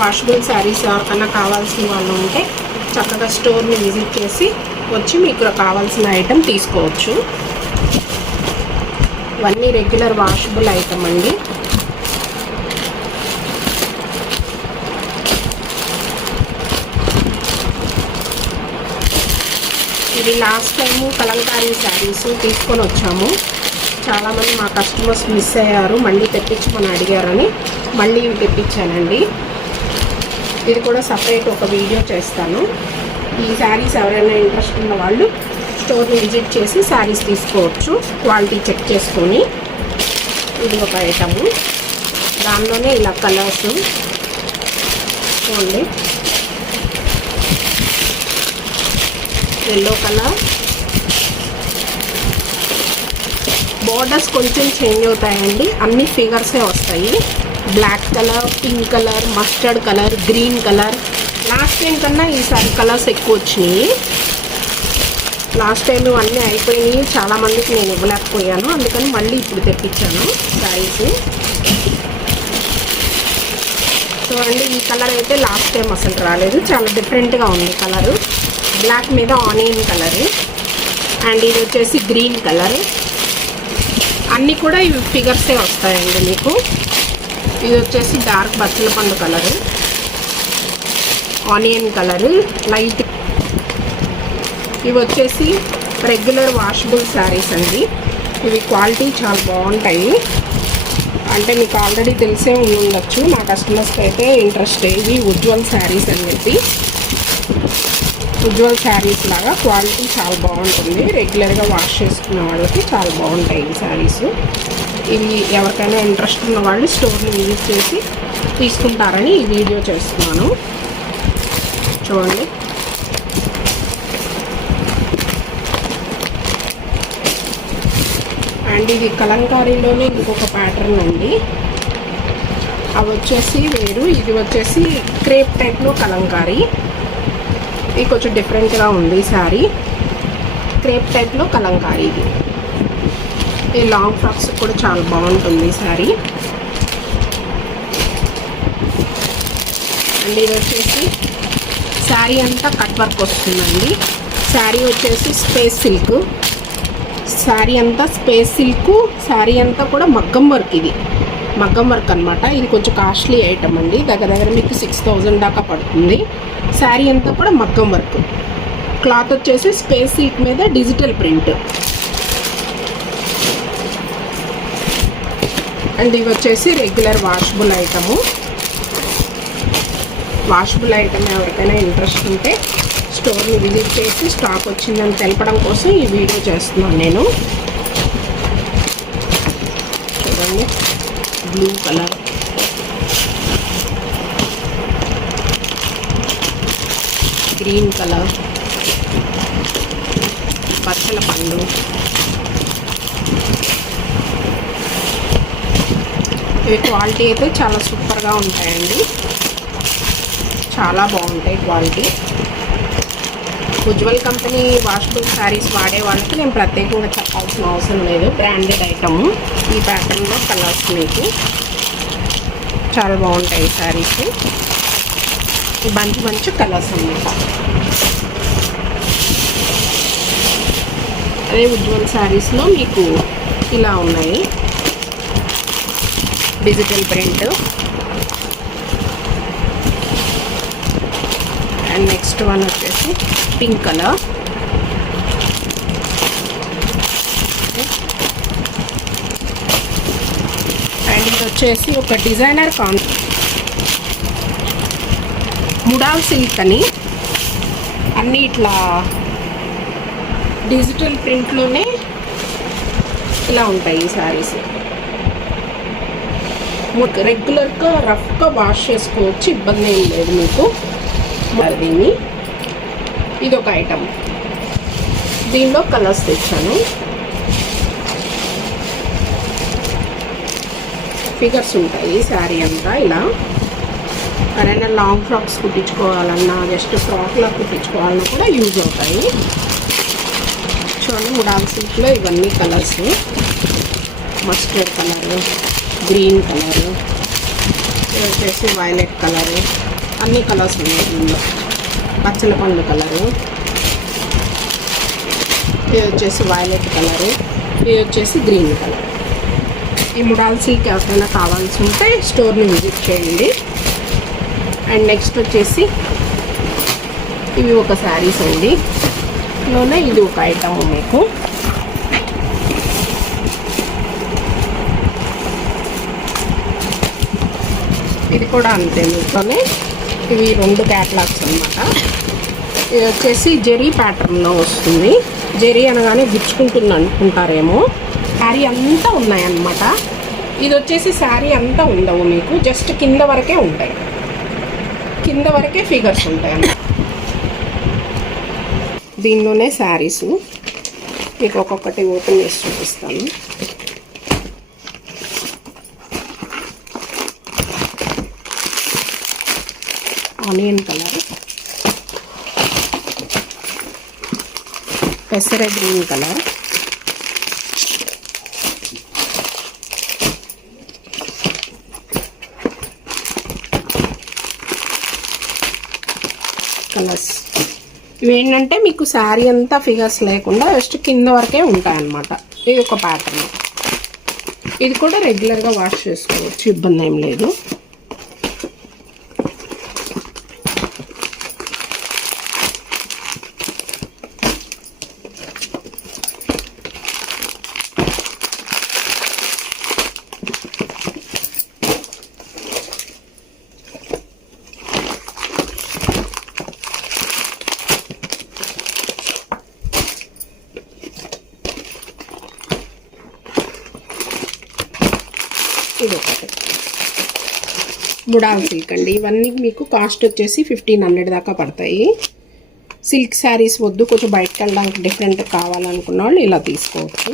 Washable saris ఎవరికన్నా కావాల్సిన వాళ్ళు ఉంటే చక్కగా స్టోర్ని విజిట్ చేసి వచ్చి మీకు కావాల్సిన ఐటెం తీసుకోవచ్చు. ఇవన్నీ రెగ్యులర్ వాషబుల్ ఐటమ్ అండి. ఇది లాస్ట్ టైము కలంకారీ శారీస్ తీసుకొని వచ్చాము. చాలామంది మా కస్టమర్స్ మిస్ అయ్యారు, మళ్ళీ తెప్పించమని అడిగారని మళ్ళీ ఇవి తెప్పించానండి. ఇది కూడా సపరేట్ ఒక వీడియో చేస్తాను. ఈ శారీస్ ఎవరైనా ఇంట్రెస్ట్ ఉన్న వాళ్ళు స్టోర్ని విజిట్ చేసి శారీస్ తీసుకోవచ్చు, క్వాలిటీ చెక్ చేసుకొని. ఇది ఒక ఐటము, దానిలోనే ఇలా కలర్స్ చూడండి. ఎల్లో కలర్, బోర్డర్స్ కొంచెం చేంజ్ అవుతాయండి, అన్ని ఫిగర్సే వస్తాయి. Black colour, pink colour, mustard colour, green colour. Last time కన్నా ఈసారి కలర్స్ ఎక్కువ వచ్చినాయి. లాస్ట్ టైం అన్నీ అయిపోయినాయి, చాలామందికి నేను ఇవ్వలేకపోయాను, అందుకని మళ్ళీ ఇప్పుడు తెప్పించాను శారీస్. చూడండి, ఈ కలర్ అయితే లాస్ట్ టైం అసలు రాలేదు, చాలా డిఫరెంట్గా ఉంది కలరు. బ్లాక్ మీద ఆనియన్ కలర్, అండ్ ఇది వచ్చేసి గ్రీన్ కలర్. అన్నీ కూడా ఇవి ఫిగర్సే వస్తాయండి మీకు. ఇది వచ్చేసి డార్క్ బచ్చల పండు కలరు, ఆనియన్ కలరు, లైట్. ఇవి వచ్చేసి రెగ్యులర్ వాషబుల్ శారీస్ అండి. ఇవి క్వాలిటీ చాలా బాగుంటాయి. అంటే మీకు ఆల్రెడీ తెలిసే ఉండొచ్చు, మా కస్టమర్స్కి అయితే ఇంట్రెస్ట్. ఇవి ఉజ్వల్ శారీస్ అని చెప్పి, ఉజ్వల్ శారీస్ లాగా క్వాలిటీ చాలా బాగుంటుంది. రెగ్యులర్గా వాష్ చేసుకున్న వాళ్ళకి చాలా బాగుంటాయి ఈ శారీస్. ఇవి ఎవరికైనా ఇంట్రెస్ట్ ఉన్న వాళ్ళు స్టోర్ని విజిట్ చేసి తీసుకుంటారని ఈ వీడియో చేస్తున్నాను. చూడండి, అండ్ ఇది కలంకారీలోనే ఇంకొక ప్యాటర్న్ అండి. అవి వచ్చేసి వేరు, ఇది వచ్చేసి క్రేప్ టైప్లో కలంకారీ. ఇది కొంచెం డిఫరెంట్గా ఉంది శారీ. క్రేప్ టైప్లో కలంకారీ ఇది. ఈ లాంగ్ ఫ్రాక్స్ కూడా చాలా బాగుంటుంది శారీ. అండ్ ఇది వచ్చేసి శారీ అంతా కట్ వర్క్ వస్తుందండి. శారీ వచ్చేసి స్పేస్ సిల్క్, శారీ అంతా స్పేస్ సిల్క్, శారీ అంతా కూడా మగ్గం వర్క్. ఇది మగ్గం వర్క్ అనమాట. ఇది కొంచెం కాస్ట్లీ ఐటమ్ అండి, దగ్గర మీకు 6000 దాకా పడుతుంది. శారీ అంతా కూడా మగ్గం వర్క్. క్లాత్ వచ్చేసి స్పేస్ సిల్క్ మీద డిజిటల్ ప్రింట్. అండ్ ఇవి వచ్చేసి regular washable item. Washable item ఎవరికైనా ఇంట్రెస్ట్ ఉంటే స్టోర్ని విజిట్ చేసి స్టాక్ వచ్చిందని తెలపడం కోసం ఈ వీడియో చేస్తున్నాను నేను. చూడండి, బ్లూ కలర్, గ్రీన్ కలర్, బచ్చల పండు. ఇవి క్వాలిటీ అయితే చాలా సూపర్గా ఉంటాయండి, చాలా బాగుంటాయి quality. Ujjwal company washable saris వాడే వాళ్ళకి నేను ప్రత్యేకంగా చెప్పాల్సిన అవసరం లేదు. Branded item. ఈ ప్యాటర్న్లో కలర్స్ మీకు చాలా బాగుంటాయి శారీస్. మంచి మంచి కలర్స్ అన్నమాట. అదే ఉజ్వల్ శారీస్లో మీకు ఇలా ఉన్నాయి, digital print. And next one వచ్చేసి పింక్ కలర్. అండ్ ఇది వచ్చేసి ఒక డిజైనర్ ముడాల్ సిల్క్ అని, అన్నీ ఇట్లా డిజిటల్ ప్రింట్లోనే ఇలా ఉంటాయి ఈ శారీస్. రెగ్యులర్గా రఫ్గా వాష్ చేసుకోవచ్చు, ఇబ్బంది ఏం లేదు మీకు. దీన్ని ఇది ఒక ఐటమ్, దీనిలో కలర్స్ తెచ్చాను. ఫిగర్స్ ఉంటాయి శారీ అంతా ఇలా. ఎవరైనా లాంగ్ ఫ్రాక్స్ కుట్టించుకోవాలన్నా, జస్ట్ ఫ్రాక్లా కుట్టించుకోవాలన్నా కూడా యూజ్ అవుతాయి. చూడండి, ముడాల్ సిల్క్లో ఇవన్నీ colours. Mustard colour, green colour, ఇది వచ్చేసి వైలెట్ కలరు, అన్ని కలర్స్ ఉన్నాయి దీనిలో. పచ్చల పండు కలరు, ఇది వచ్చేసి వైలెట్ కలరు, ఇది వచ్చేసి గ్రీన్ కలర్. ఈ ముడాల్ సిల్క్ ఎవరికైనా కావాల్సి ఉంటే స్టోర్ని విజిట్ చేయండి. అండ్ నెక్స్ట్ వచ్చేసి ఇవి ఒక శారీస్ అండి. ఇందులోనే ఇది ఒక ఐటమ్ మీకు. ఇది కూడా అంతే మీతోనే. ఇవి 2 క్యాటలాగ్స్ అన్నమాట. ఇది వచ్చేసి జెరీ ప్యాటర్న్లో వస్తుంది. జెరీ అనగానే గుచ్చుకుంటుంది అనుకుంటారేమో. శారీ అంతా ఉన్నాయన్నమాట. ఇది వచ్చేసి శారీ అంతా ఉండవు మీకు, జస్ట్ కింద వరకే ఉంటాయి. కింద వరకే ఫిగర్స్ ఉంటాయి అన్నమాట. దీనిలోనే శారీస్ మీకు ఒక్కొక్కటి ఓపెన్ చేసి చూపిస్తాను. ఆనియన్ కలర్, పెసర గ్రీన్ కలర్, కలర్స్. ఇవేంటంటే మీకు శారీ అంతా ఫిగర్స్ లేకుండా జస్ట్ కింద వరకే ఉంటాయన్నమాట. ఇది ఒక ప్యాటర్న్. ఇది కూడా రెగ్యులర్గా వాష్ చేసుకోవచ్చు, ఇబ్బంది ఏం లేదు. ఇది ఒకటి ముడాల్ సిల్క్ అండి. ఇవన్నీ మీకు కాస్ట్ వచ్చేసి 1500 దాకా పడతాయి. సిల్క్ శారీస్ వద్దు, కొంచెం బయటకు వెళ్ళడానికి డిఫరెంట్ కావాలనుకున్న వాళ్ళు ఇలా తీసుకోవచ్చు.